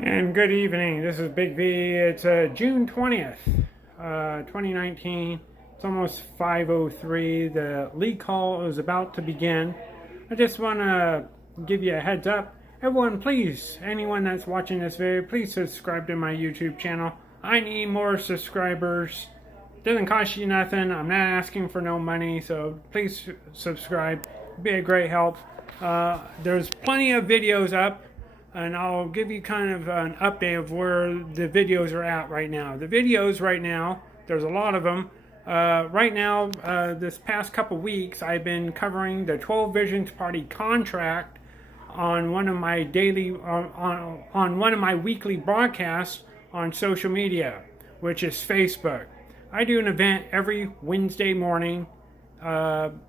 And good evening. This is Big V. It's June 20th, 2019. It's almost 5:03. The league call is about to begin. I just want to give you a heads up. Everyone, please, anyone that's watching this video, please subscribe to my YouTube channel. I need more subscribers. It doesn't cost you nothing. I'm not asking for no money, so please subscribe. It'd be a great help. There's plenty of videos up, and I'll give you kind of an update of where the videos are at right now. The videos right now, there's a lot of them. Right now, this past couple weeks, I've been covering the 12 Visions Party contract on one of my on one of my weekly broadcasts on social media, which is Facebook. I do an event every Wednesday morning on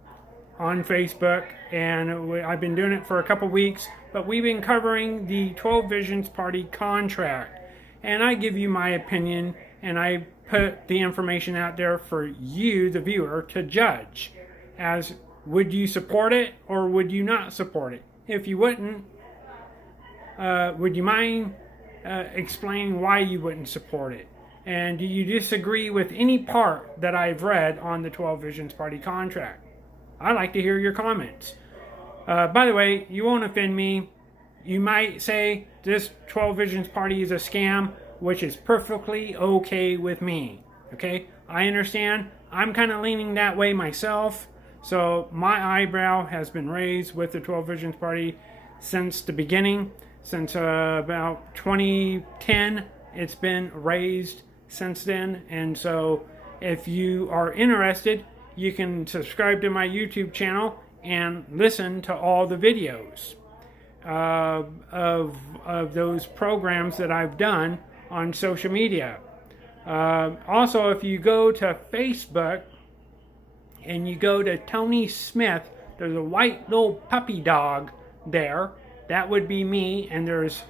Facebook, and I've been doing it for a couple weeks, but we've been covering the 12 Visions Party contract, and I give you my opinion, and I put the information out there for you, the viewer, to judge as would you support it or would you not support it. If you wouldn't, would you mind explaining why you wouldn't support it? And do you disagree with any part that I've read on the 12 Visions Party contract? I'd like to hear your comments. By the way, you won't offend me. You might say this 12 Visions Party is a scam, which is perfectly okay with me. Okay? I understand. I'm kind of leaning that way myself. So my eyebrow has been raised with the 12 Visions Party since the beginning. Since about 2010, it's been raised since then. And so if you are interested, you can subscribe to my YouTube channel and listen to all the videos of those programs that I've done on social media. Also, if you go to Facebook and you go to Tony Smith, there's a white little puppy dog there. That would be me, and there's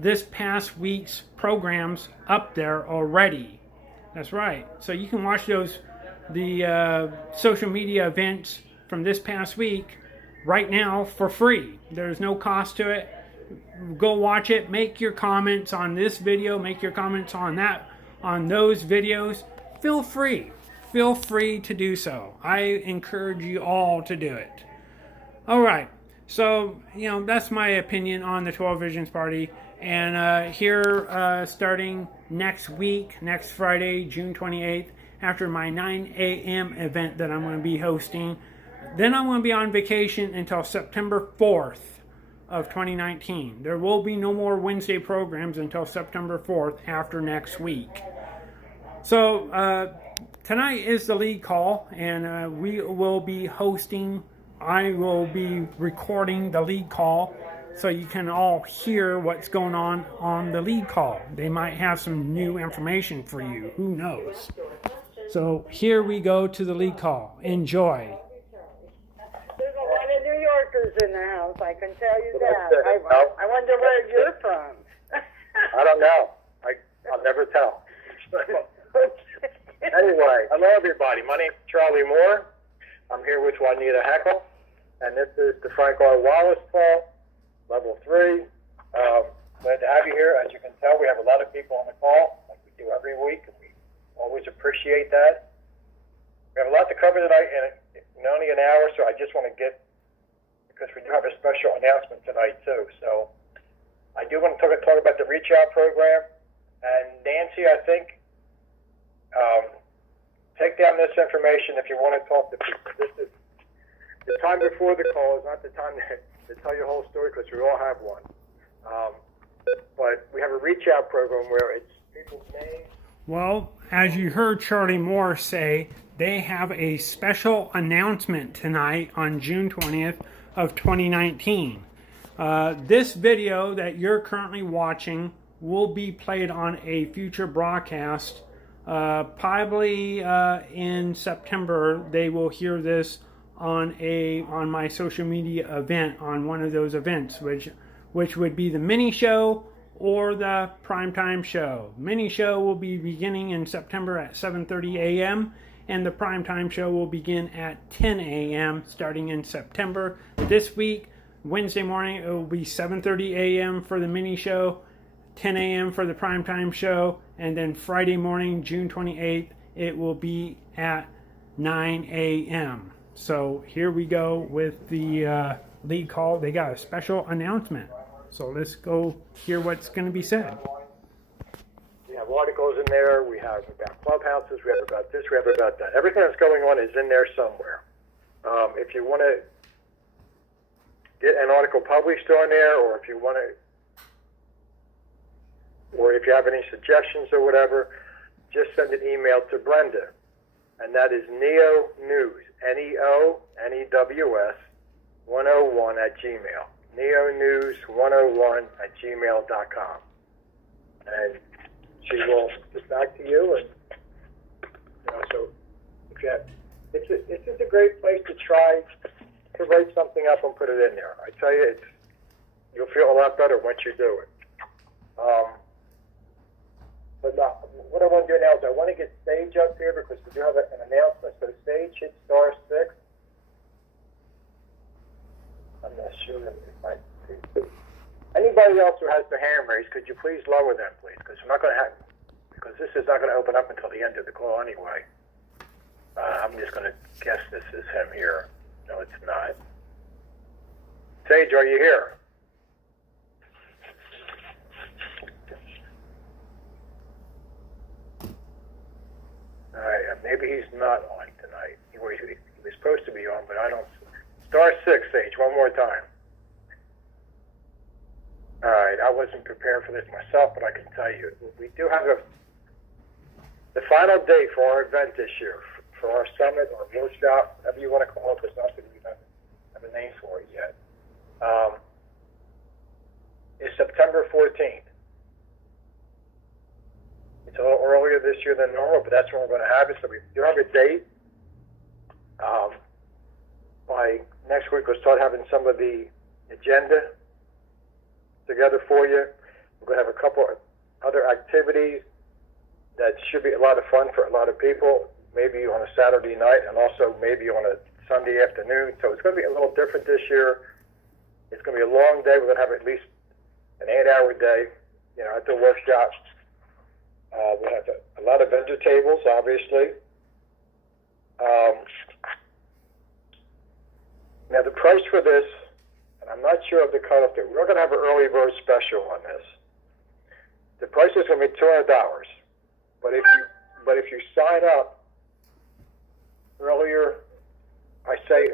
this past week's programs up there already. That's right. So you can watch the social media events from this past week right now for free. There's no cost to it. Go watch it. Make your comments on this video. Make your comments on those videos. Feel free. Feel free to do so. I encourage you all to do it. All right. So, that's my opinion on the 12 Visions Party. And here, starting next week, next Friday, June 28th, after my 9 a.m. event that I'm going to be hosting, then I'm going to be on vacation until September 4th of 2019. There will be no more Wednesday programs until September 4th after next week. So, tonight is the lead call, and we will be hosting. I will be recording the lead call so you can all hear what's going on the lead call. They might have some new information for you. Who knows? So here we go to the lead call. Enjoy. There's a lot of New Yorkers in the house, I can tell you that. I wonder where you're from. I don't know. I'll never tell. Anyway, hello everybody. My name's Charlie Moore. I'm here with Juanita Heckle, and this is the Frank R. Wallace call, level 3. Glad to have you here. As you can tell, we have a lot of people on the call, like we do every week, and we always appreciate that. We have a lot to cover tonight in only an hour, so I just want to because we do have a special announcement tonight too. So I do want to talk about the Reach Out program. And Nancy, I think, take down this information if you want to talk to people. This is the time before the call is not the time to tell your whole story, because we all have one. But we have a Reach Out program where it's people's names. Well, as you heard Charlie Moore say, they have a special announcement tonight on June 20th of 2019. This video that you're currently watching will be played on a future broadcast. Probably in September, they will hear this on my social media event, on one of those events, which would be the mini show or the primetime show. Mini show will be beginning in September at 7:30 a.m. and the primetime show will begin at 10 a.m. starting in September. This week, Wednesday morning, it will be 7:30 a.m. for the mini show. 10 a.m. for the primetime show, and then Friday morning, June 28th, it will be at 9 a.m. So here we go with the lead call. They got a special announcement. So let's go hear what's going to be said. We have articles in there. We have about clubhouses. We have about this. We have about that. Everything that's going on is in there somewhere. If you want to get an article published on there, or if you want to, or if you have any suggestions or whatever, just send an email to Brenda, and that is Neo News, NEONEWS 101 at Gmail. neonews101@gmail.com, and she will get back to you. And so if you have, it's a great place to try to write something up and put it in there. I tell you, you'll feel a lot better once you do it. But what I want to do now is I want to get Sage up here because we do have an announcement. So Sage, hit *6. I'm not sure if I see. Anybody else who has the hand raised, could you please lower them, please? Because we're not going to have, because this is not going to open up until the end of the call anyway. I'm just going to guess this is him here. No, it's not. Sage, are you here? All right, maybe he's not on tonight. He was supposed to be on, but I don't. *6, Sage, one more time. All right, I wasn't prepared for this myself, but I can tell you, we do have the final date for our event this year, for our summit or workshop, whatever you want to call it, because nothing we don't have a name for it yet, is September 14th. It's a little earlier this year than normal, but that's when we're going to have it. So we do have a date. By next week, we'll start having some of the agenda together for you. We're going to have a couple of other activities that should be a lot of fun for a lot of people, maybe on a Saturday night and also maybe on a Sunday afternoon. So it's going to be a little different this year. It's going to be a long day. We're going to have at least an 8-hour day, at the workshop. We'll have a lot of vendor tables, obviously. Now, the price for this, and I'm not sure of the cutoff date, we're going to have an early bird special on this. The price is going to be $200, but if you sign up earlier, I say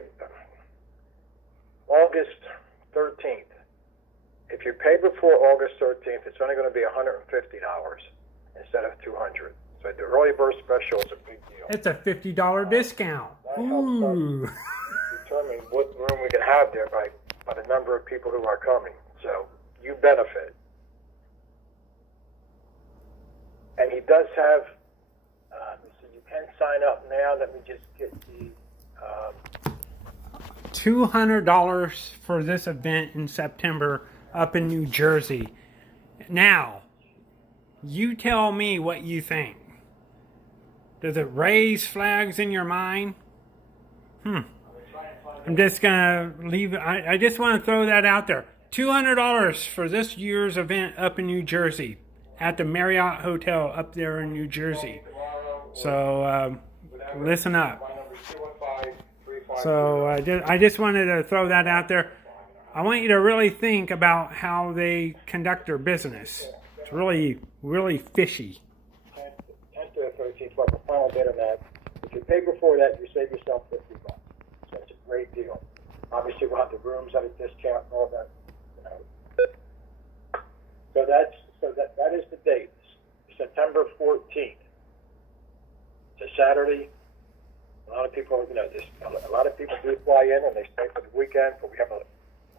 August 13th. If you pay before August 13th, it's only going to be $150 instead of $200. So the early bird special is a big deal. It's a $50 discount. Ooh. Determine what room we can have there by the number of people who are coming. So you benefit. And he does have, so you can sign up now. Let me just get the... $200 for this event in September up in New Jersey. Now, you tell me what you think. Does it raise flags in your mind? I'm just going to leave it. I just want to throw that out there. $200 for this year's event up in New Jersey at the Marriott Hotel up there in New Jersey. So listen up. So I just wanted to throw that out there. I want you to really think about how they conduct their business. It's really, really fishy. 10th to the 13th, but the final bit on that. If you pay before that, you save yourself $50. So it's a great deal. Obviously, we'll have the rooms at a discount and all that. So that is the date. September 14th. It's a Saturday. A lot of people, a lot of people do fly in and they stay for the weekend, but we have a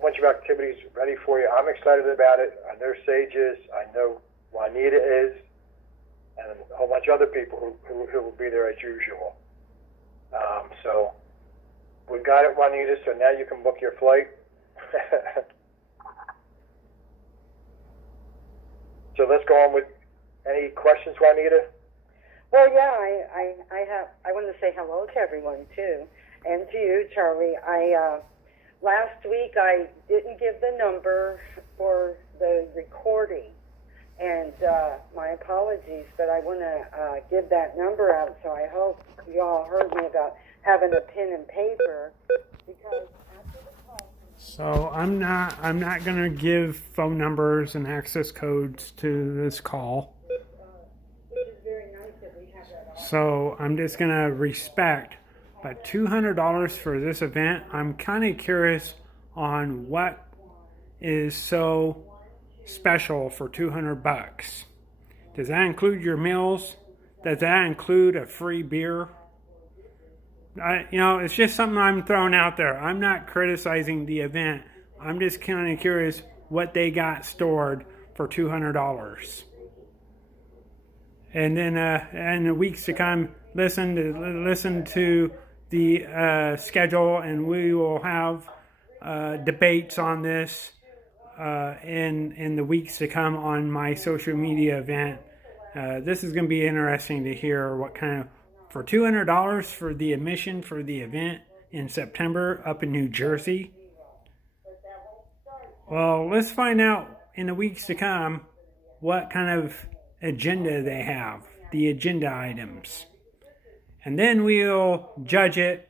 bunch of activities ready for you. I'm excited about it. I know Sage is. I know Juanita is, and a whole bunch of other people who will be there as usual. So we got it, Juanita. So now you can book your flight. So let's go on with any questions, Juanita. Well, yeah, I want to say hello to everyone too, and to you, Charlie. Last week I didn't give the number for the recording, my apologies, but I want to give that number out, so I hope you all heard me about having a pen and paper, because after the call... So I'm not going to give phone numbers and access codes to this call. Which is very nice that we have that option. So I'm just going to respect. But $200 for this event, I'm kind of curious on what is so special for $200. Does that include your meals? Does that include a free beer? It's just something I'm throwing out there. I'm not criticizing the event. I'm just kind of curious what they got stored for $200. And then in the weeks to come, listen to the schedule, and we will have debates on this in the weeks to come on my social media event. This is going to be interesting to hear what kind of, for $200 for the admission for the event in September up in New Jersey. Well, let's find out in the weeks to come what kind of agenda they have, the agenda items. And then we'll judge it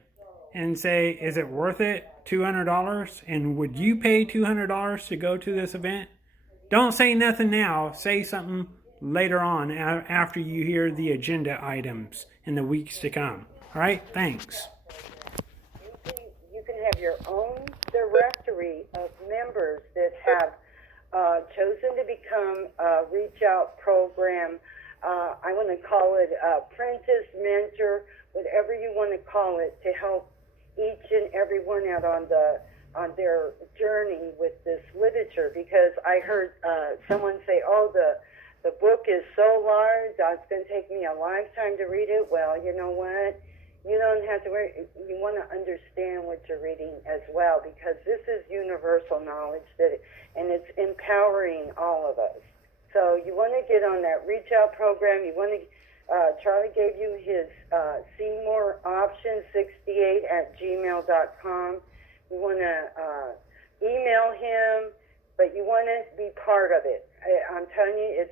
and say, is it worth it, $200? And would you pay $200 to go to this event? Don't say nothing now. Say something later on after you hear the agenda items in the weeks to come. All right? Thanks. You can have your own directory of members that have chosen to become a reach out program. I want to call it apprentice, mentor, whatever you want to call it, to help each and every one out on their journey with this literature. Because I heard someone say, "Oh, the book is so large, it's going to take me a lifetime to read it." Well, you know what? You don't have to worry. You want to understand what you're reading as well, because this is universal knowledge and it's empowering all of us. So you want to get on that reach out program. You want to. Charlie gave you his Seymour option 68@gmail.com. You want to email him, but you want to be part of it. I'm telling you,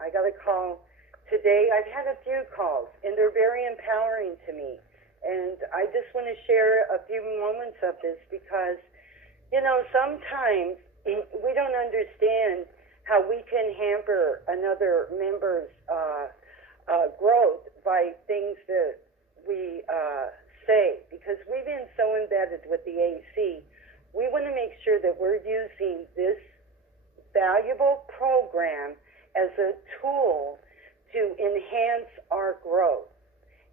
I got a call today. I've had a few calls, and they're very empowering to me. And I just want to share a few moments of this because, sometimes we don't understand how we can hamper another member's growth by things that we say. Because we've been so embedded with the AC, we want to make sure that we're using this valuable program as a tool to enhance our growth.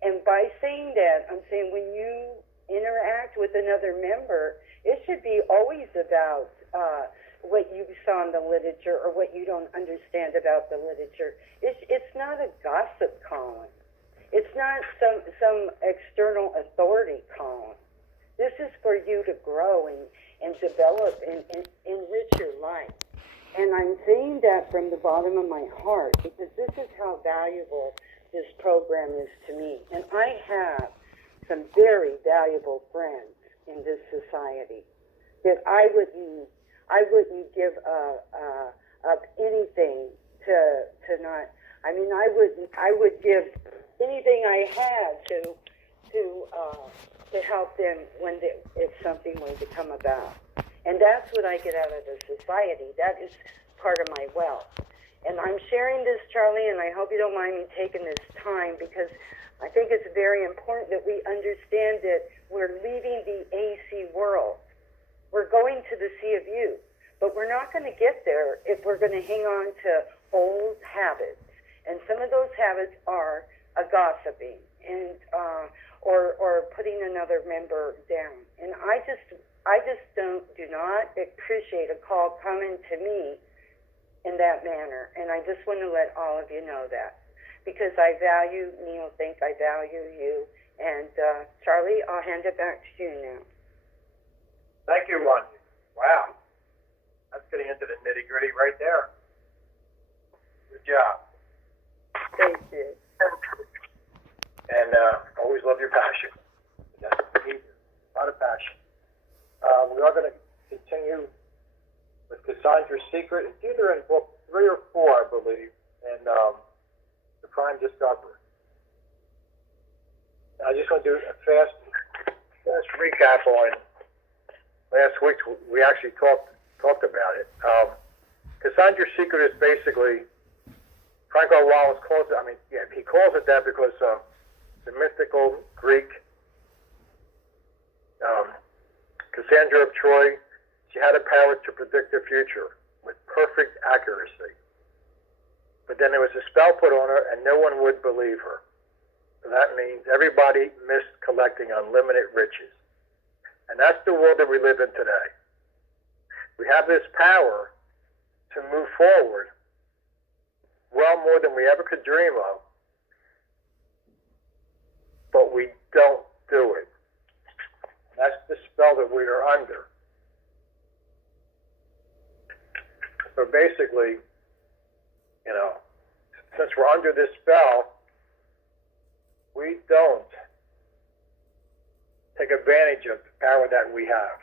And by saying that, I'm saying when you interact with another member, it should be always about what you saw in the literature or what you don't understand about the literature. It's not a gossip column. It's not some external authority column. This is for you to grow and develop and enrich your life. And I'm saying that from the bottom of my heart because this is how valuable this program is to me. And I have some very valuable friends in this society that I wouldn't give up anything to not. I mean, I would give anything I had to help them if something were to come about. And that's what I get out of the society. That is part of my wealth. And I'm sharing this, Charlie, and I hope you don't mind me taking this time because I think it's very important that we understand that we're leaving the AC world. We're going to the Sea of You, but we're not going to get there if we're going to hang on to old habits. And some of those habits are gossiping and or putting another member down. And I just do not appreciate a call coming to me in that manner. And I just want to let all of you know that. Because I value Neil, think I value you. And Charlie, I'll hand it back to you now. Thank you, Ron. Wow. That's getting into the nitty-gritty right there. Good job. Thank you. And always love your passion. That's a lot of passion. We are going to continue with this Cassandra's Secret. It's either in book 3 or 4, I believe, in The Prime Discovery. I just want to do a fast recap on last week. We actually talked about it. Cassandra's Secret is basically, Frank R. Wallace calls it, he calls it that because the mythical Greek Cassandra of Troy, she had a power to predict the future with perfect accuracy. But then there was a spell put on her and no one would believe her. So that means everybody missed collecting unlimited riches. And that's the world that we live in today. We have this power to move forward well more than we ever could dream of, but we don't do it. And that's the spell that we are under. So basically, since we're under this spell, we don't take advantage of the power that we have.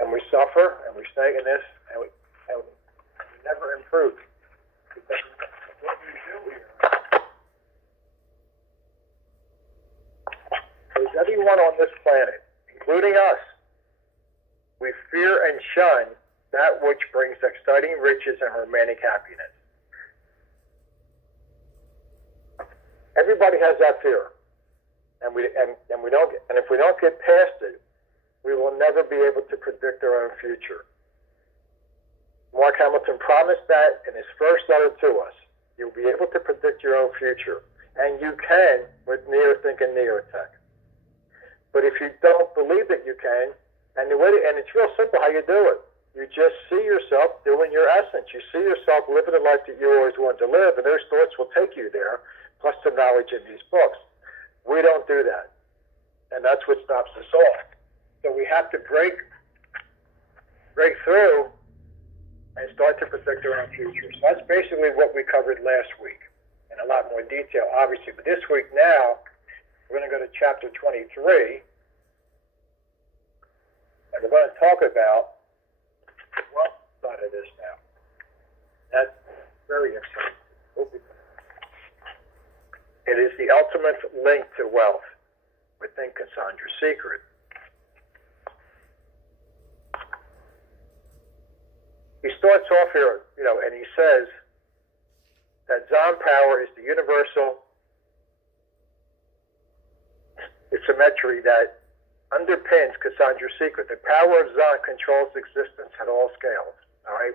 And we suffer, and we stay in this, and we never improve. Because what we do here is everyone on this planet, including us, we fear and shun that which brings exciting riches and romantic happiness. Everybody has that fear, and if we don't get past it, we will never be able to predict our own future. Mark Hamilton promised that in his first letter to us. You'll be able to predict your own future, and you can with NeoThink and NeoTech. But if you don't believe that you can, and it's real simple how you do it. You just see yourself doing your essence. You see yourself living the life that you always wanted to live, and those thoughts will take you there, plus the knowledge in these books. We don't do that, and that's what stops us all. So we have to break through and start to predict our own future. So that's basically what we covered last week in a lot more detail, obviously. But this week now, we're going to go to chapter 23, and we're going to talk about the wealth side of this now. That's very interesting. It is the ultimate link to wealth within Cassandra's Secret. He starts off here, and he says that Zon power is the universal symmetry that underpins Cassandra's Secret. The power of Zon controls existence at all scales. All right,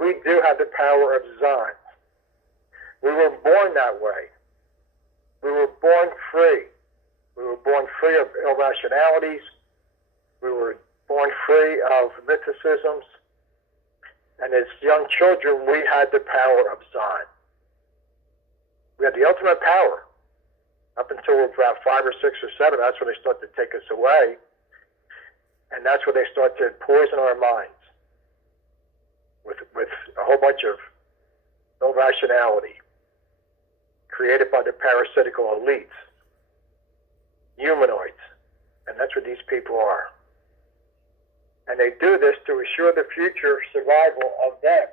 we do have the power of Zon. We were born that way. We were born free. We were born free of irrationalities. We were born free of mysticisms. And as young children, we had the power of Zon. We had the ultimate power. Up until we were about 5 or 6 or 7, that's when they start to take us away. And that's when they start to poison our minds with a whole bunch of irrationality created by the parasitical elites, humanoids. And that's what these people are. And they do this to assure the future survival of them,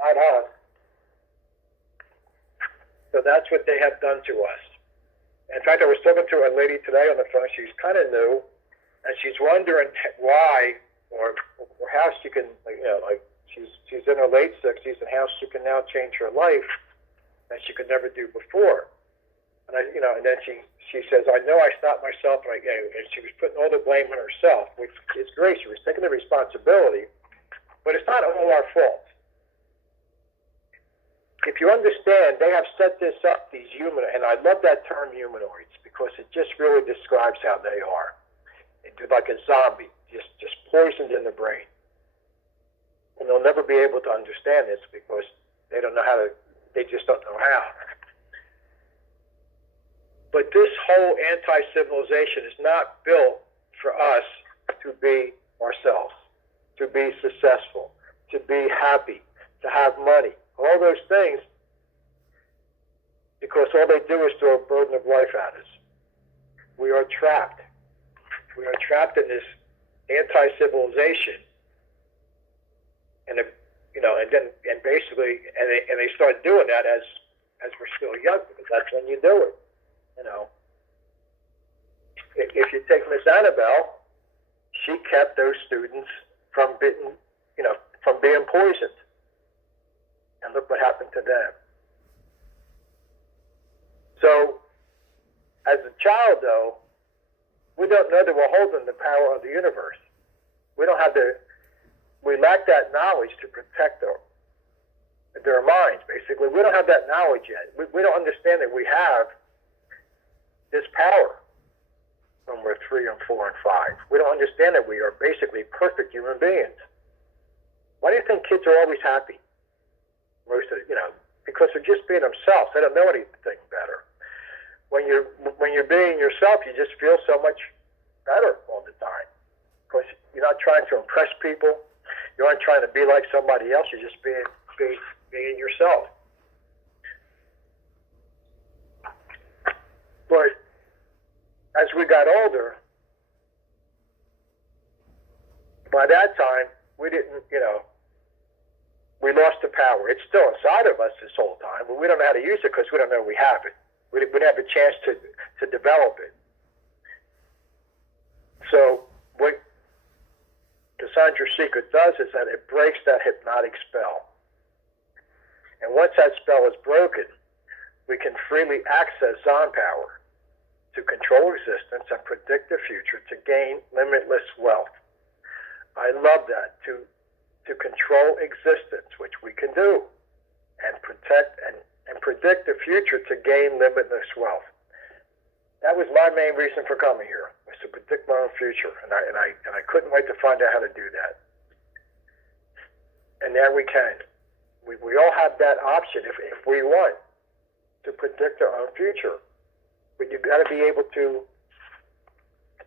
not us. So that's what they have done to us. In fact, I was talking to a lady today on the phone. She's kind of new, and she's wondering why or how she can, she's in her late 60s, and how she can now change her life that she could never do before. And and then she says, I know I stopped myself, and she was putting all the blame on herself, which is great. She was taking the responsibility, but it's not all our fault. If you understand, they have set this up, these humanoids, and I love that term humanoids, because it just really describes how they are. They're like a zombie, just poisoned in the brain. And they'll never be able to understand this because they just don't know how. But this whole anti-civilization is not built for us to be ourselves, to be successful, to be happy, to have money, all those things, because all they do is throw a burden of life at us. We are trapped. We are trapped in this anti-civilization, and they start doing that as we're still young, because that's when you do it. If you take Miss Annabelle, she kept those students from being poisoned, and look what happened to them. So, as a child, though, we don't know that we're holding the power of the universe. We lack that knowledge to protect their minds, basically. We don't have that knowledge yet. We don't understand that we have this power when we're 3 and 4 and 5. We don't understand that we are basically perfect human beings. Why do you think kids are always happy? Because they're just being themselves. They don't know anything better. When you're being yourself, you just feel so much better all the time. Because you're not trying to impress people. You aren't trying to be like somebody else. You're just being yourself. But as we got older, by that time, we didn't, we lost the power. It's still inside of us this whole time, but we don't know how to use it because we don't know we have it. We didn't have a chance to develop it. So what Cassandra's Secret does is that it breaks that hypnotic spell. And once that spell is broken, we can freely access Zon power to control existence and predict the future to gain limitless wealth. I love that. To control existence, which we can do, and protect and predict the future to gain limitless wealth. That was my main reason for coming here, was to predict my own future, and I couldn't wait to find out how to do that. And there we can. We all have that option if we want to predict our own future. But you've got to be able to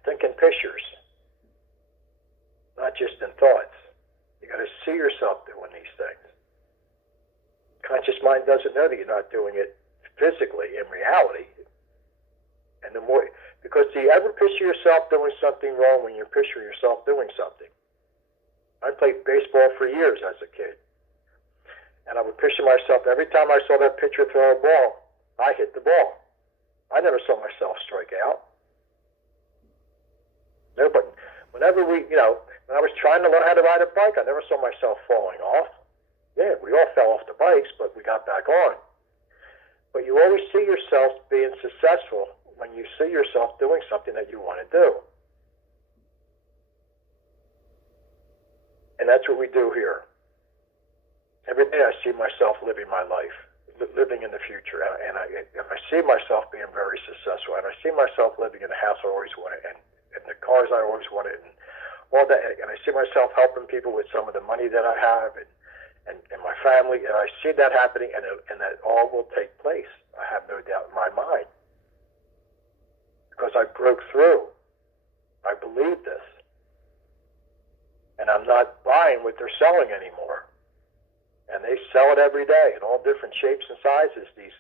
think in pictures, not just in thoughts. You got to see yourself doing these things. Conscious mind doesn't know that you're not doing it physically in reality. And the more, because do you ever picture yourself doing something wrong when you picture yourself doing something? I played baseball for years as a kid. And I would picture myself, every time I saw that pitcher throw a ball, I hit the ball. I never saw myself strike out. No, but whenever when I was trying to learn how to ride a bike, I never saw myself falling off. Yeah, we all fell off the bikes, but we got back on. But you always see yourself being successful when you see yourself doing something that you want to do. And that's what we do here. Every day I see myself living my life, living in the future, and I see myself being very successful, and I see myself living in the house I always wanted, and the cars I always wanted, and all that, and I see myself helping people with some of the money that I have, and my family, and I see that happening, and that all will take place. I have no doubt in my mind, because I broke through. I believe this, and I'm not buying what they're selling anymore. And they sell it every day in all different shapes and sizes, these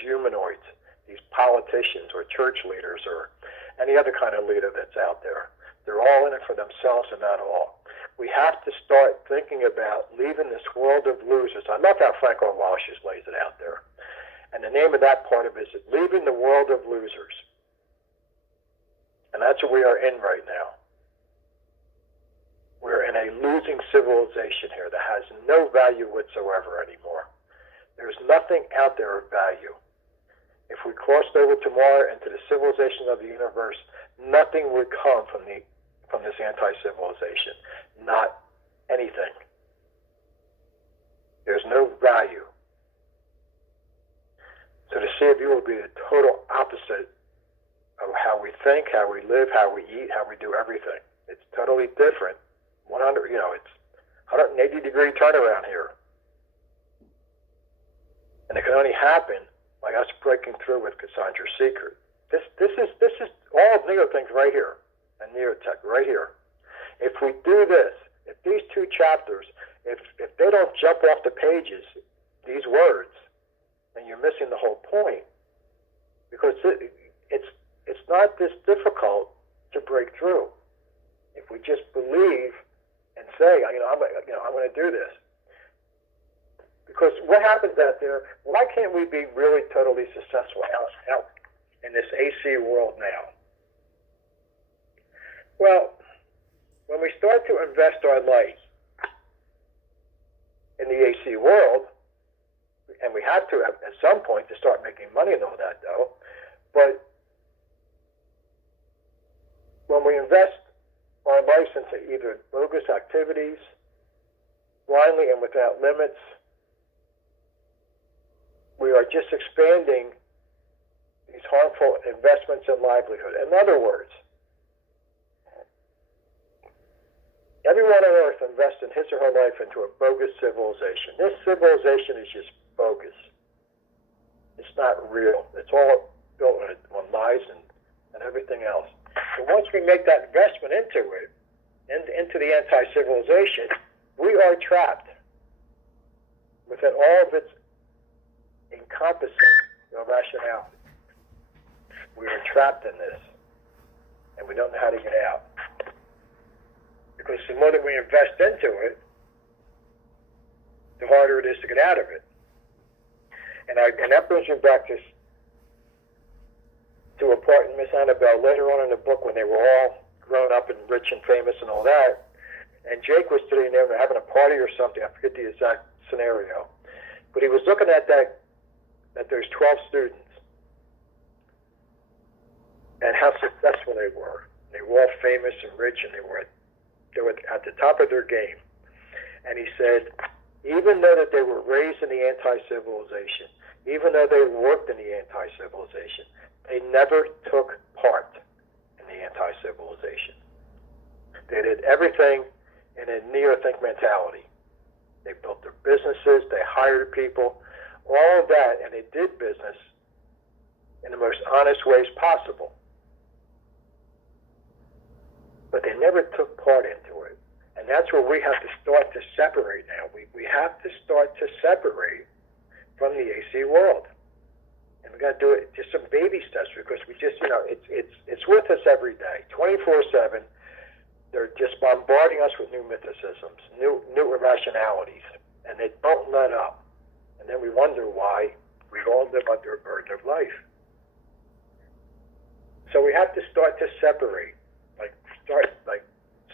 humanoids, these politicians or church leaders or any other kind of leader that's out there. They're all in it for themselves and not all. We have to start thinking about leaving this world of losers. I love how Frank R. Walsh just lays it out there. And the name of that part of it is leaving the world of losers. And that's what we are in right now. We're in a losing civilization here that has no value whatsoever anymore. There's nothing out there of value. If we crossed over tomorrow into the civilization of the universe, nothing would come from this anti-civilization. Not anything. There's no value. So the CFU will be the total opposite of how we think, how we live, how we eat, how we do everything. It's totally different. It's 180-degree turnaround here. And it can only happen by us breaking through with Cassandra's Secret. This is all Neo things right here, and Neotech right here. If we do this, if these 2 chapters, if they don't jump off the pages, these words, then you're missing the whole point. Because it's not this difficult to break through. If we just believe and say, I'm going to do this. Because what happens out there, why can't we be really totally successful out in this AC world now? Well, when we start to invest our life in the AC world, and we have to at some point to start making money and all that though, but when we invest our lives into either bogus activities, blindly and without limits, we are just expanding these harmful investments in livelihood. In other words, everyone on earth invests in his or her life into a bogus civilization. This civilization is just bogus. It's not real. It's all built on lies and everything else. So once we make that investment into it, into the anti-civilization, we are trapped within all of its encompassing irrationality. We are trapped in this, and we don't know how to get out. Because the more that we invest into it, the harder it is to get out of it. And that brings me back to a part in Miss Annabelle later on in the book when they were all grown up and rich and famous and all that. And Jake was sitting there having a party or something. I forget the exact scenario. But he was looking at that there's 12 students and how successful they were. They were all famous and rich, and they were at the top of their game. And he said, even though that they were raised in the anti-civilization, even though they worked in the anti-civilization, they never took part in the anti-civilization. They did everything in a near-think mentality. They built their businesses, they hired people, all of that, and they did business in the most honest ways possible. But they never took part into it. And that's where we have to start to separate now. We have to start to separate from the AC world. And we got to do it just some baby steps, because we just, it's with us every day, 24/7. They're just bombarding us with new mythicisms, new irrationalities, and they don't let up. And then we wonder why we all live under a burden of life. So we have to start to separate, like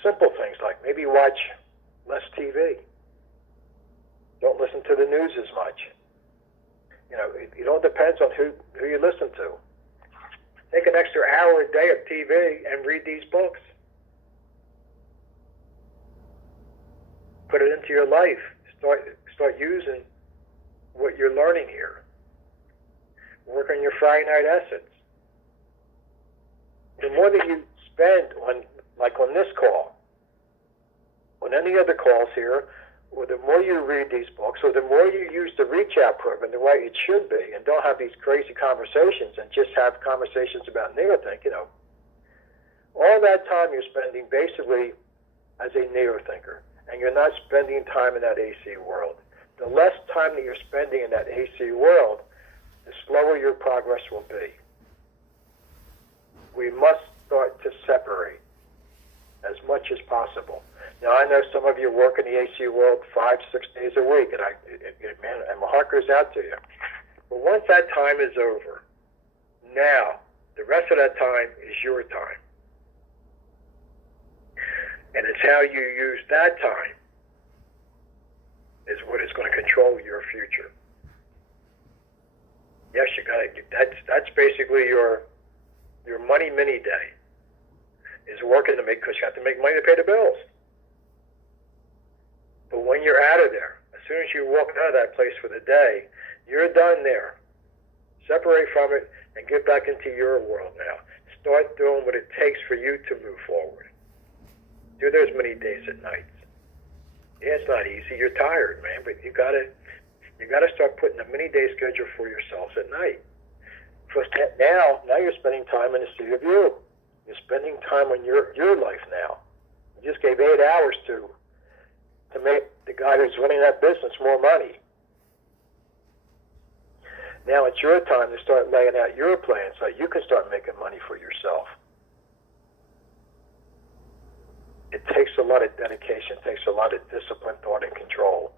simple things, like maybe watch less TV. Don't listen to the news as much. It all depends on who you listen to. Take an extra hour a day of TV and read these books. Put it into your life. Start using what you're learning here. Work on your Friday night essence. The more that you spend on this call, on any other calls here, or the more you read these books, or the more you use the reach out program the way it should be, and don't have these crazy conversations and just have conversations about neothink, all that time you're spending basically as a neothinker, and you're not spending time in that AC world. The less time that you're spending in that AC world, the slower your progress will be. We must start to separate as much as possible. Now, I know some of you work in the AC world 5-6 days a week, and my heart goes out to you. But once that time is over, now, the rest of that time is your time. And it's how you use that time is what is going to control your future. Yes, that's basically your money mini day, is working to because you have to make money to pay the bills. But when you're out of there, as soon as you walk out of that place for the day, you're done there. Separate from it and get back into your world now. Start doing what it takes for you to move forward. Do those many days and nights. Yeah, it's not easy. You're tired, man, but you gotta start putting a mini day schedule for yourselves at night. Because now you're spending time in the city of you. You're spending time on your life now. You just gave 8 hours to make the guy who's running that business more money. Now it's your time to start laying out your plan so you can start making money for yourself. takes a lot of dedication, takes a lot of discipline, thought, and control.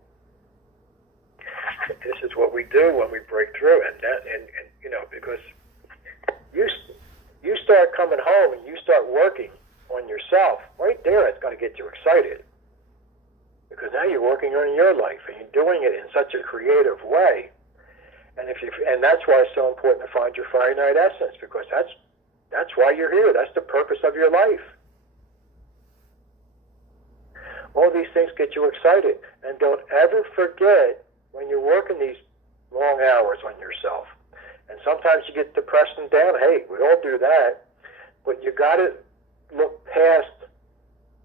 This is what we do when we break through, and you know, because you start coming home and you start working on yourself, right there, it's got to get you excited. Because now you're working on your life, and you're doing it in such a creative way. And that's why it's so important to find your Friday night essence, because that's why you're here. That's the purpose of your life. All these things get you excited. And don't ever forget, when you're working these long hours on yourself, and sometimes you get depressed and down, hey, we all do that, but you got to look past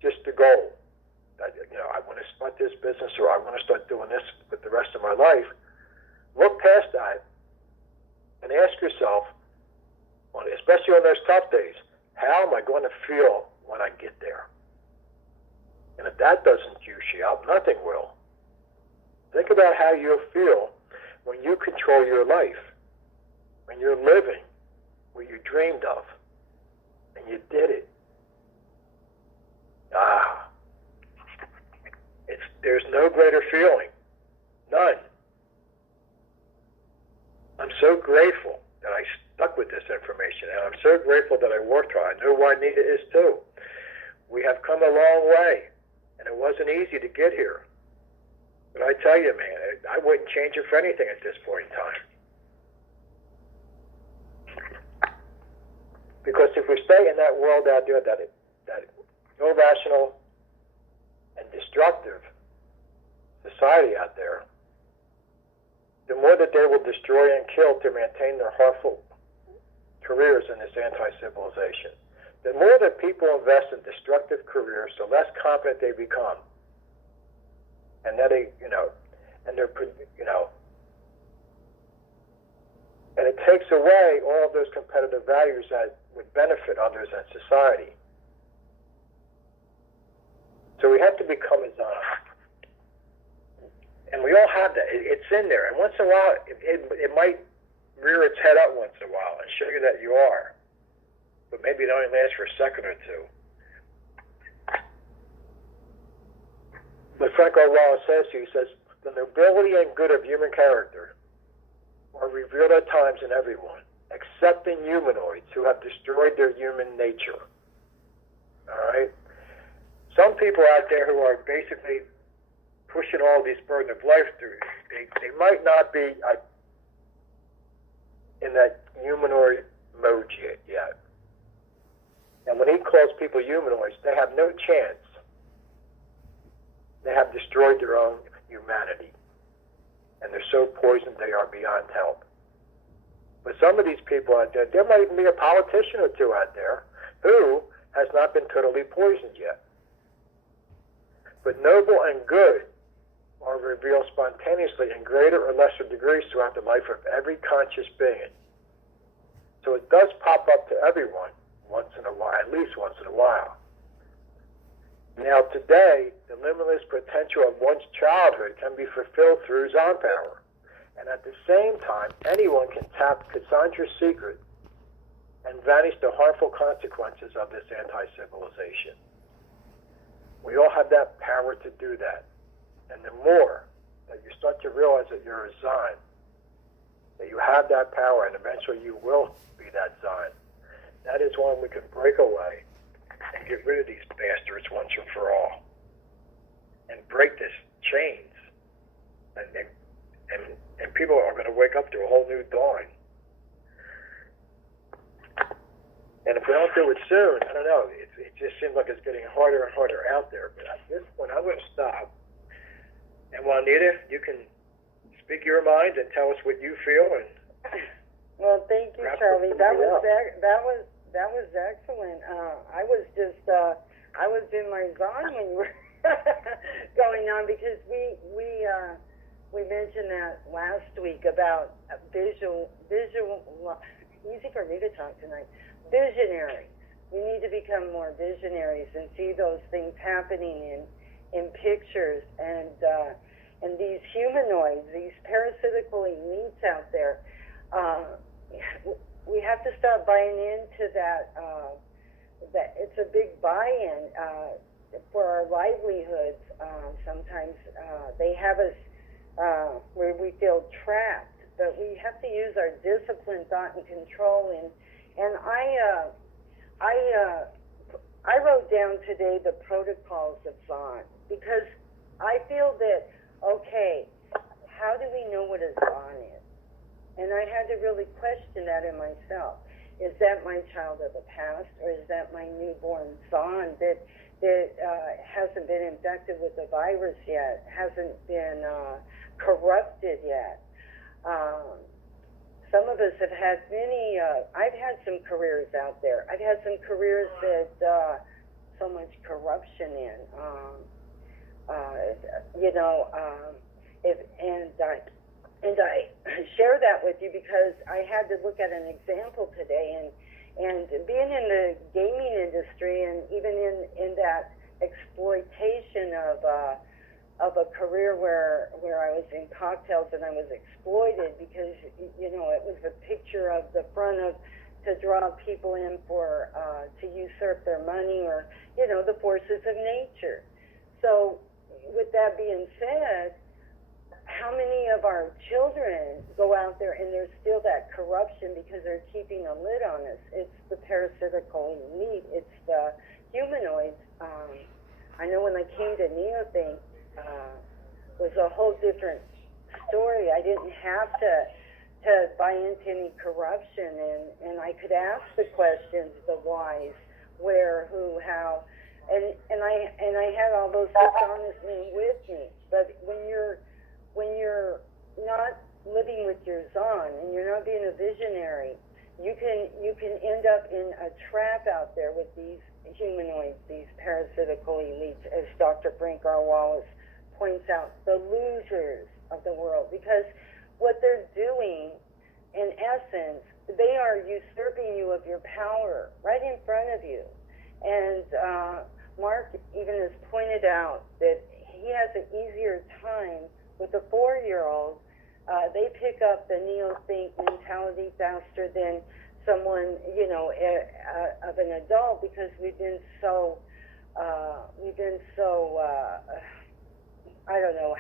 just the goal. You know, I want to start this business, or I want to start doing this with the rest of my life. Look past that and ask yourself, especially on those tough days, how am I going to feel when I get there? And if that doesn't juice you up, nothing will. Think about how you'll feel when you control your life, when you're living what you dreamed of, and you did it. There's no greater feeling. None. I'm so grateful that I stuck with this information, and I'm so grateful that I worked hard. I know Juanita is too. We have come a long way, and it wasn't easy to get here. But I tell you, man, I wouldn't change it for anything at this point in time. Because if we stay in that world out there, that irrational and destructive society out there, the more that they will destroy and kill to maintain their harmful careers in this anti-civilization. The more that people invest in destructive careers, the less confident they become. And that they, and they're, and it takes away all of those competitive values that would benefit others and society. So we have to become a Zion. And we all have that. It's in there. And once in a while, it might rear its head up once in a while and show you that you are. But maybe it only lasts for a second or two. But Franco Wallace says, he says, the nobility and good of human character are revealed at times in everyone, except in humanoids who have destroyed their human nature. All right? Some people out there who are basically pushing all these burden of life through, they might not be in that humanoid mode yet. And when he calls people humanoids, they have no chance. They have destroyed their own humanity. And they're so poisoned they are beyond help. But some of these people out there, there might even be a politician or two out there who has not been totally poisoned yet. But noble and good are revealed spontaneously in greater or lesser degrees throughout the life of every conscious being. So it does pop up to everyone once in a while, at least once in a while. Now today, the limitless potential of one's childhood can be fulfilled through Zon power. And at the same time, anyone can tap Cassandra's secret and vanish the harmful consequences of this anti-civilization. We all have that power to do that. And the more that you start to realize that you're a Zion, that you have that power, and eventually you will be that Zion, that is when we can break away and get rid of these bastards once and for all, and break this chains. And people are going to wake up to a whole new dawn. And if we don't do it soon, I don't know, it just seems like it's getting harder and harder out there. But at this point, I'm going to stop. And Juanita, you can speak your mind and tell us what you feel. And well, thank you, Charlie. That was excellent. I was just I was in my zone when you were going on, because we mentioned that last week about visual. Easy for me to talk tonight. Visionaries. We need to become more visionaries and see those things happening in pictures, and these humanoids, these parasitical elites out there. We have to start buying into that. That it's a big buy-in for livelihoods. Sometimes they have us where we feel trapped, but we have to use our discipline, thought, and control. And I wrote down today the protocols of Zon, because I feel that, okay, how do we know what a Zon is? And I had to really question that in myself. Is that my child of the past, or is that my newborn Zon that hasn't been infected with the virus yet, hasn't been corrupted yet? Some of us have had many, I've had some careers out there. I've had some careers that so much corruption in. And I share that with you because I had to look at an example today, and being in the gaming industry, and even in that exploitation of a career where I was in cocktails and I was exploited because, it was a picture of the front of, to draw people in for, to usurp their money, or, the forces of nature. So with that being said, how many of our children go out there and there's still that corruption because they're keeping a lid on us? It's the parasitical elite. It's the humanoids. I know when I came to Neothink, was a whole different story. I didn't have to buy into any corruption, and I could ask the questions, the whys, where, who, how, and I had all those dishonest men with me. But when you're not living with your Zon and you're not being a visionary, you can end up in a trap out there with these humanoids, these parasitical elites, as Dr. Frank R. Wallace points out, the losers of the world. Because what they're doing, in essence, they are usurping you of your power right in front of you. And Mark even has pointed out that he has an easier time with a 4-year-old. They pick up the Neothink mentality faster than someone, of an adult, because we've been so I don't know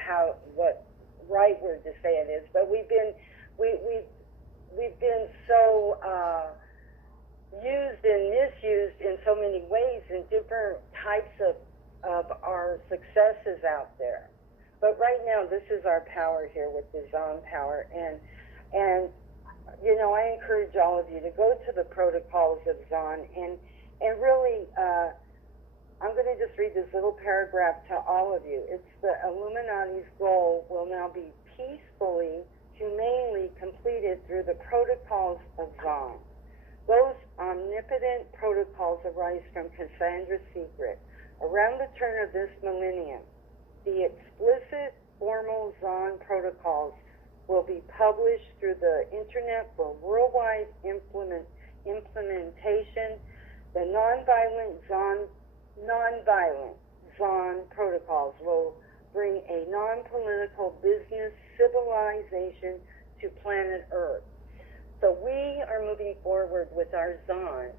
what right word to say it is, but we've been so used and misused in so many ways, in different types of our successes out there. But right now, this is our power here with the Zon power, and I encourage all of you to go to the protocols of Zon, and really, I'm going to just read this little paragraph to all of you. It's the Illuminati's goal will now be peacefully, humanely completed through the protocols of Zon. Those omnipotent protocols arise from Cassandra's secret. Around the turn of this millennium, the explicit formal Zon protocols will be published through the internet for worldwide implementation. The nonviolent Zon protocols will bring a non-political business civilization to planet Earth. So we are moving forward with our Zon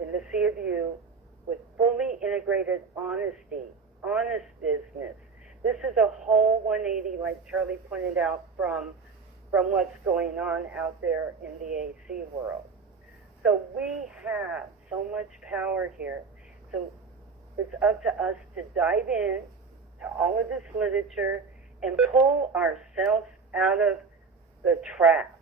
in the Sea of You with fully integrated honesty, honest business. This is a whole 180, like Charlie pointed out, from what's going on out there in the AC world. So we have so much power here. So it's up to us to dive in to all of this literature and pull ourselves out of the trap.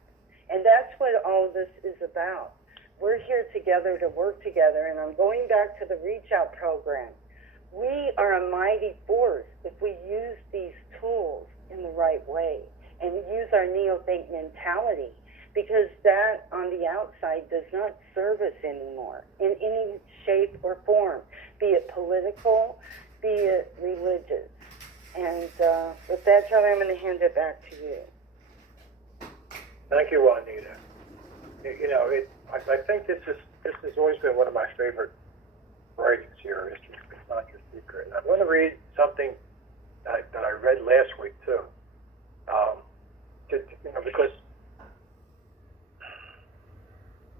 And that's what all of this is about. We're here together to work together, and I'm going back to the Reach Out program. We are a mighty force if we use these tools in the right way and use our Neothink mentality, because that on the outside does not serve us anymore in any shape or form, be it political, be it religious. And with that, Charlie, I'm going to hand it back to you. Thank you, Juanita. I think this has always been one of my favorite writings here. It's not your secret. And I'm going to read something that I read last week too, because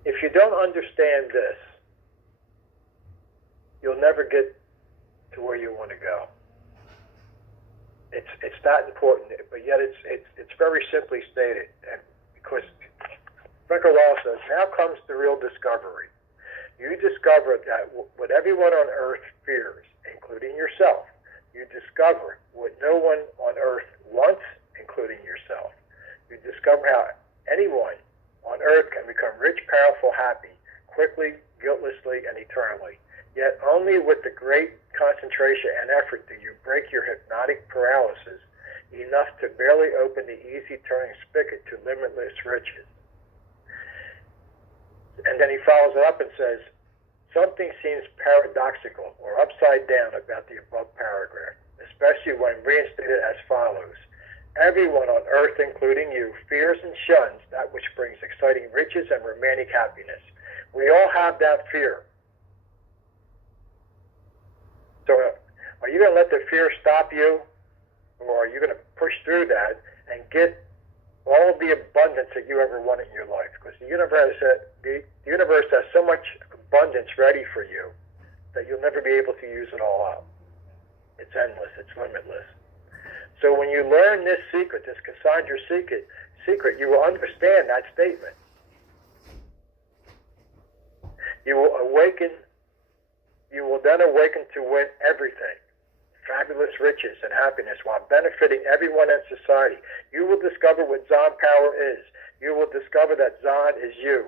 if you don't understand this, you'll never get to where you want to go. It's that important, but yet it's very simply stated. And because Franklin Wallace says, now comes the real discovery. You discover that what everyone on earth fears, including yourself, you discover what no one on earth wants, including yourself. You discover how anyone on earth can become rich, powerful, happy, quickly, guiltlessly, and eternally. Yet only with the great concentration and effort do you break your hypnotic paralysis enough to barely open the easy turning spigot to limitless riches. And then he follows it up and says, something seems paradoxical or upside down about the above paragraph, especially when reinstated as follows. Everyone on earth, including you, fears and shuns that which brings exciting riches and romantic happiness. We all have that fear. So are you going to let the fear stop you, or are you going to push through that and get all the abundance that you ever wanted in your life? Because the universe has so much abundance ready for you that you'll never be able to use it all up. It's endless. It's limitless. So when you learn this secret, this Cassandra secret, you will understand that statement. You will awaken. You will then awaken to win everything, fabulous riches and happiness, while benefiting everyone in society. You will discover what Zon power is. You will discover that Zon is you.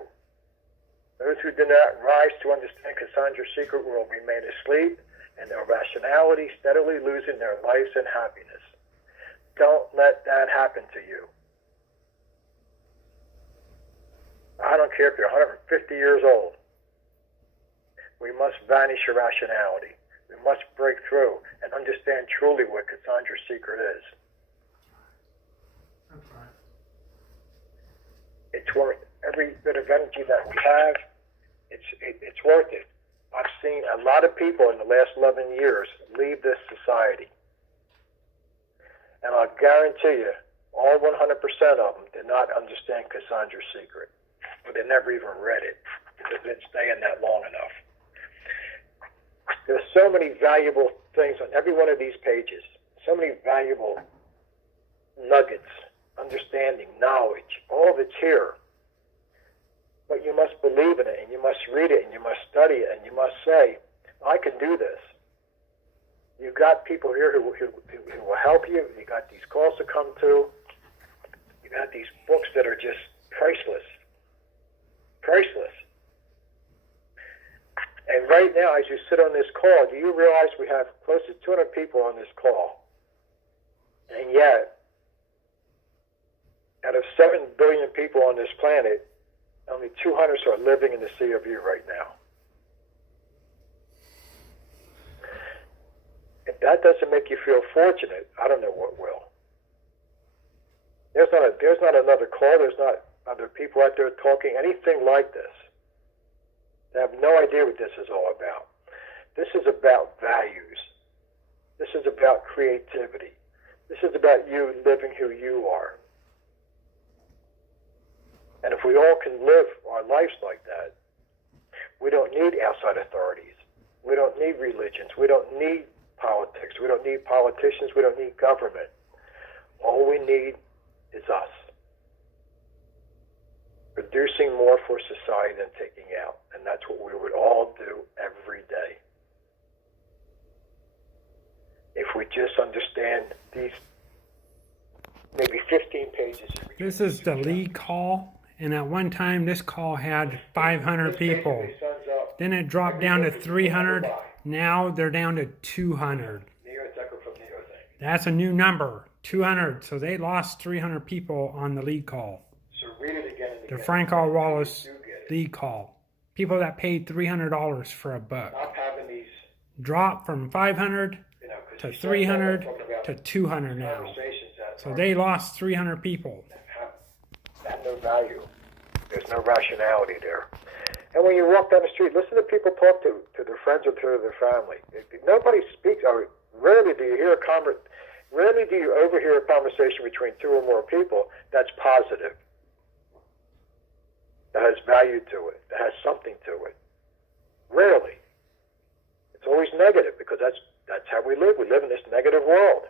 Those who do not rise to understand Cassandra's secret will remain asleep in their rationality, steadily losing their lives and happiness. Don't let that happen to you. I don't care if you're 150 years old. We must vanish irrationality. We must break through and understand truly what Cassandra's secret is. That's right. It's worth every bit of energy that we have. It's worth it. I've seen a lot of people in the last 11 years leave this society. And I'll guarantee you, all 100% of them did not understand Cassandra's secret. Or they never even read it. Because they didn't stay in that long enough. There's so many valuable things on every one of these pages. So many valuable nuggets, understanding, knowledge. All of it's here. But you must believe in it, and you must read it, and you must study it, and you must say, I can do this. You've got people here who will help you. You got these calls to come to. You got these books that are just priceless. Priceless. And right now, as you sit on this call, do you realize we have close to 200 people on this call? And yet, out of 7 billion people on this planet, only 200 are living in the sea of you right now. If that doesn't make you feel fortunate, I don't know what will. There's not another call. There's not other people out there talking anything like this. They have no idea what this is all about. This is about values. This is about creativity. This is about you living who you are. And if we all can live our lives like that, we don't need outside authorities. We don't need religions. We don't need politics. We don't need politicians. We don't need government. All we need is us. Producing more for society than taking out. And that's what we would all do every day. If we just understand these maybe 15 pages. This is the lead call, and at one time this call had 500 people. Then it dropped down to 300. Now they're down to 200. That's a new number, 200. So they lost 300 people on the lead call. So read it again and again. The Franklin Wallace lead call. People that paid $300 for a book. Stop having these, dropped from 500 to 300 to 200 now. So they lost 300 people. Have no value. There's no rationality there. And when you walk down the street, listen to people talk to their friends or to their family. Nobody speaks, or rarely do you overhear a conversation between 2 or more people that's positive, that has value to it, that has something to it. Rarely. It's always negative, because that's how we live. We live in this negative world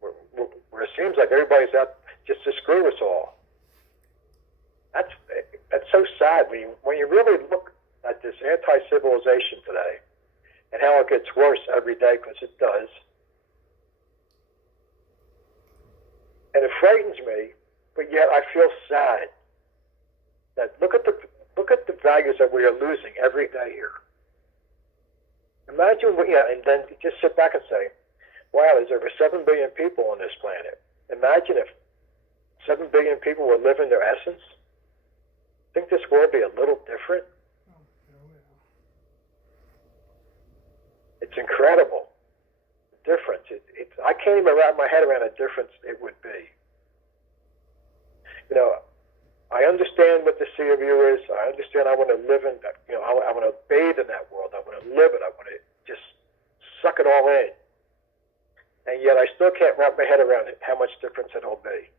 where it seems like everybody's out just to screw us all. That's so sad when you really look at this anti-civilization today and how it gets worse every day, because it does. And it frightens me, but yet I feel sad that look at the values that we are losing every day here. Imagine, and then just sit back and say, wow, there's over 7 billion people on this planet. Imagine if 7 billion people were living their essence. Think this world would be a little different? It's incredible. The difference. I can't even wrap my head around the difference it would be. You know, I understand what the sea of you is. I understand I want to live in that. You know, I want to bathe in that world. I want to live it. I want to just suck it all in. And yet I still can't wrap my head around it, how much difference it'll be.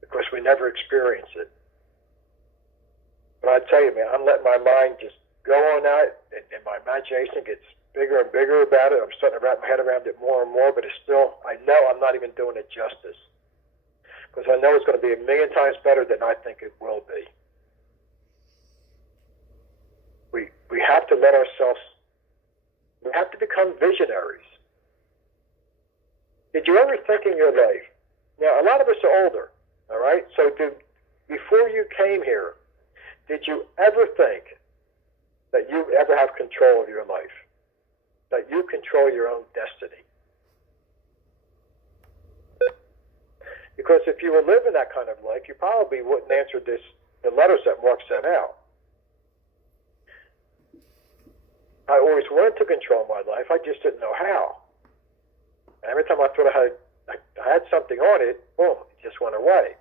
Because we never experience it. But I tell you, man, I'm letting my mind just go on out, and my imagination gets bigger and bigger about it. I'm starting to wrap my head around it more and more, but it's still, I know I'm not even doing it justice. Because I know it's going to be a million times better than I think it will be. We have to let ourselves, we have to become visionaries. Did you ever think in your life, now a lot of us are older, all right? So before you came here, did you ever think that you ever have control of your life? That you control your own destiny? Because if you were living that kind of life, you probably wouldn't answer the letters that Mark sent out. I always wanted to control my life, I just didn't know how. And every time I thought I had something on it, boom, it just went away.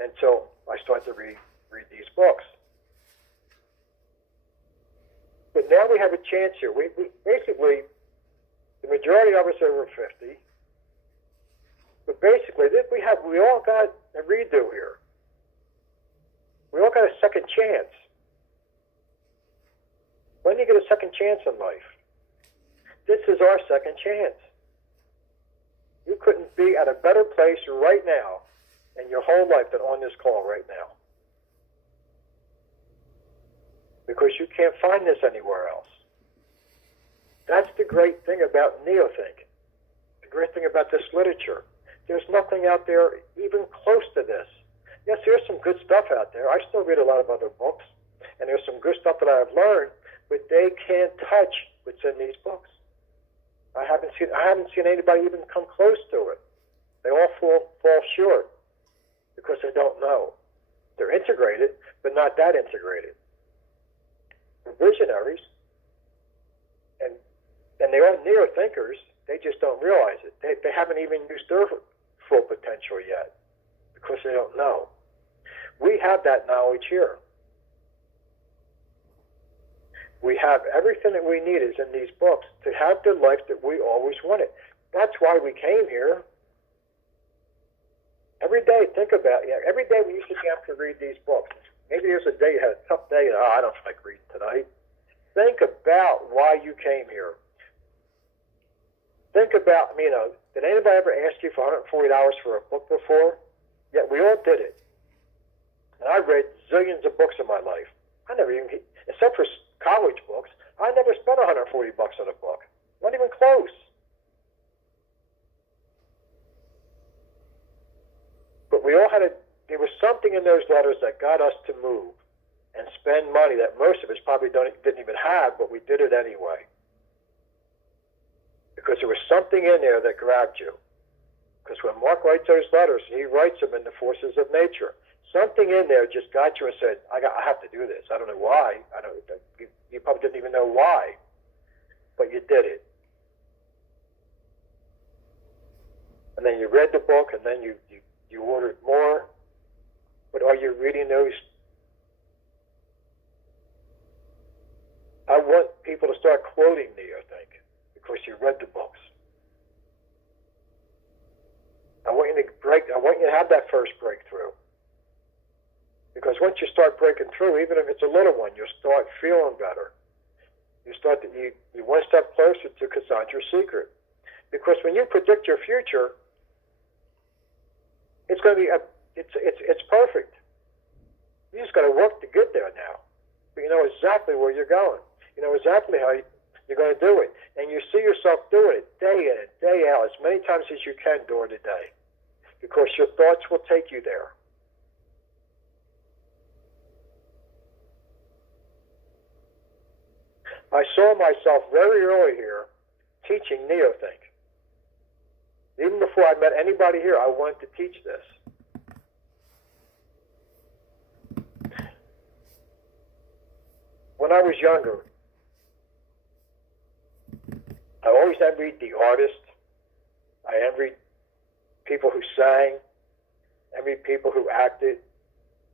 And so I started to read these books. But now we have a chance here. We basically, the majority of us are over 50. But basically, we all got a redo here. We all got a second chance. When do you get a second chance in life? This is our second chance. You couldn't be at a better place right now in your whole life than on this call right now. Because you can't find this anywhere else. That's the great thing about neothink. The great thing about this literature. There's nothing out there even close to this. Yes, there's some good stuff out there. I still read a lot of other books, and there's some good stuff that I've learned, but they can't touch what's in these books. I haven't seen anybody even come close to it. They all fall short because they don't know. They're integrated, but not that integrated. They're visionaries, and they are neo-thinkers. They just don't realize it. They haven't even used their full potential yet because they don't know. We have that knowledge here. We have everything that we need is in these books to have the life that we always wanted. That's why we came here. Every day, think about it. Every day we used to have to read these books. Maybe there's a day you had a tough day, and I don't feel like reading tonight. Think about why you came here. Think about, did anybody ever ask you for $140 for a book before? Yeah, we all did it. And I read zillions of books in my life. I never even, except for college books, I never spent $140 on a book. Not even close. But we all there was something in those letters that got us to move and spend money that most of us probably didn't even have, but we did it anyway. Because there was something in there that grabbed you. Because when Mark writes those letters, he writes them in the forces of nature. Something in there just got you and said, I have to do this. I don't know why. You probably didn't even know why, but you did it. And then you read the book, and then you ordered more. But are you reading those? I want people to start quoting me, I think, because you read the books. I want you to have that first breakthrough. Because once you start breaking through, even if it's a little one, you'll start feeling better. you're one step closer to Cassandra's secret. Because when you predict your future, it's going to be it's perfect. You just got to work to get there now. But you know exactly where you're going. You know exactly how you're going to do it. And you see yourself doing it day in and day out, as many times as you can during the day. Because your thoughts will take you there. I saw myself very early here teaching Neothink. Even before I met anybody here, I wanted to teach this. When I was younger, I always envied the artists. I envied people who sang, envied people who acted,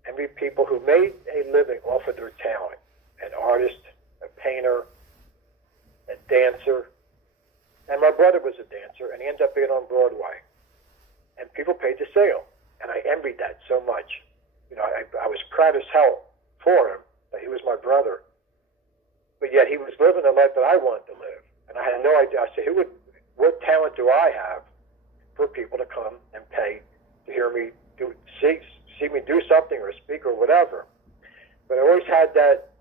envied people who made a living off of their talent. An artist, a painter, a dancer. And my brother was a dancer, and he ended up being on Broadway. And people paid to see him. And I envied that so much. You know, I was proud as hell for him, that he was my brother. But yet he was living the life that I wanted to live. And I had no idea. I said, what talent do I have for people to come and pay to hear me see me do something or speak or whatever? But I always had that,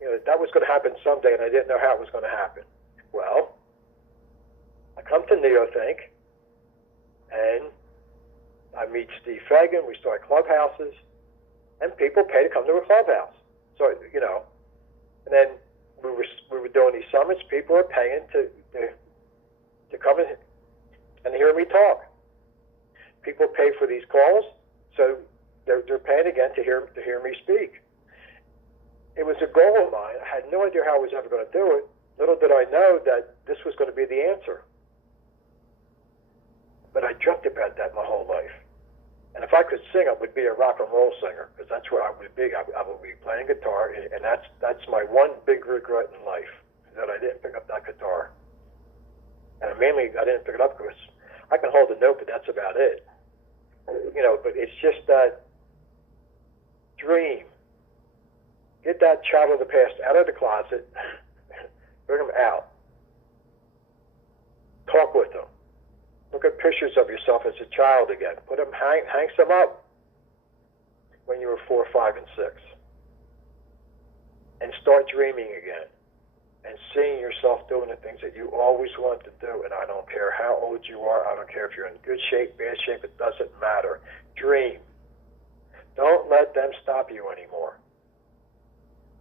you know, that was going to happen someday, and I didn't know how it was going to happen. Well, I come to Neothink, and I meet Steve Fagan. We start clubhouses, and people pay to come to a clubhouse. So, you know, and then we were doing these summits. People are paying to come in and hear me talk. People pay for these calls, so they're paying again to hear me speak. It was a goal of mine. I had no idea how I was ever going to do it. Little did I know that this was going to be the answer. But I dreamt about that my whole life. And if I could sing, I would be a rock and roll singer, because that's what I would be. I would be playing guitar, and that's my one big regret in life, that I didn't pick up that guitar. And mainly, I didn't pick it up because I can hold a note, but that's about it. You know, but it's just that dream. Get that child of the past out of the closet, bring them out. Talk with them. Look at pictures of yourself as a child again. Put them, hang some up when you were 4, 5, and 6. And start dreaming again. And seeing yourself doing the things that you always wanted to do. And I don't care how old you are. I don't care if you're in good shape, bad shape. It doesn't matter. Dream. Don't let them stop you anymore.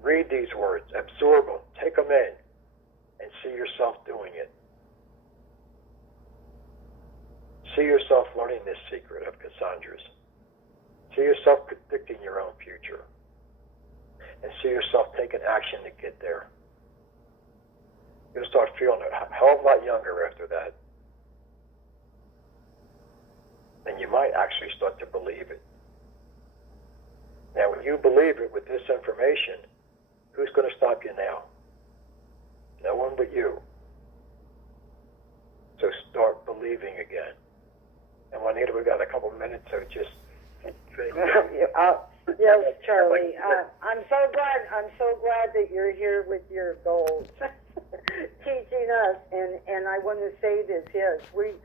Read these words. Absorb them. Take them in. And see yourself doing it. See yourself learning this secret of Cassandra's. See yourself predicting your own future. And see yourself taking action to get there. You'll start feeling a hell of a lot younger after that. And you might actually start to believe it. Now, when you believe it with this information, who's going to stop you now? No one but you. So start believing again. And Juanita, we've got a couple minutes, so just... Yes, Charlie. I'm so glad that you're here with your goals, teaching us. And I want to say this. Yes, we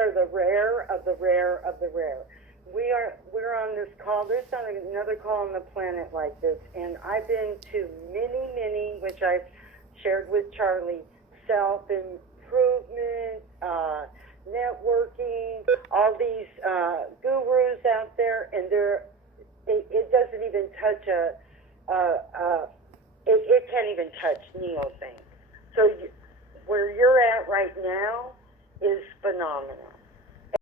are the rare of the rare of the rare. We're on this call. There's not another call on the planet like this. And I've been to many, which I've shared with Charlie, self-improvement, networking, all these gurus out there, and it doesn't even touch it can't even touch Neothink. So where you're at right now is phenomenal.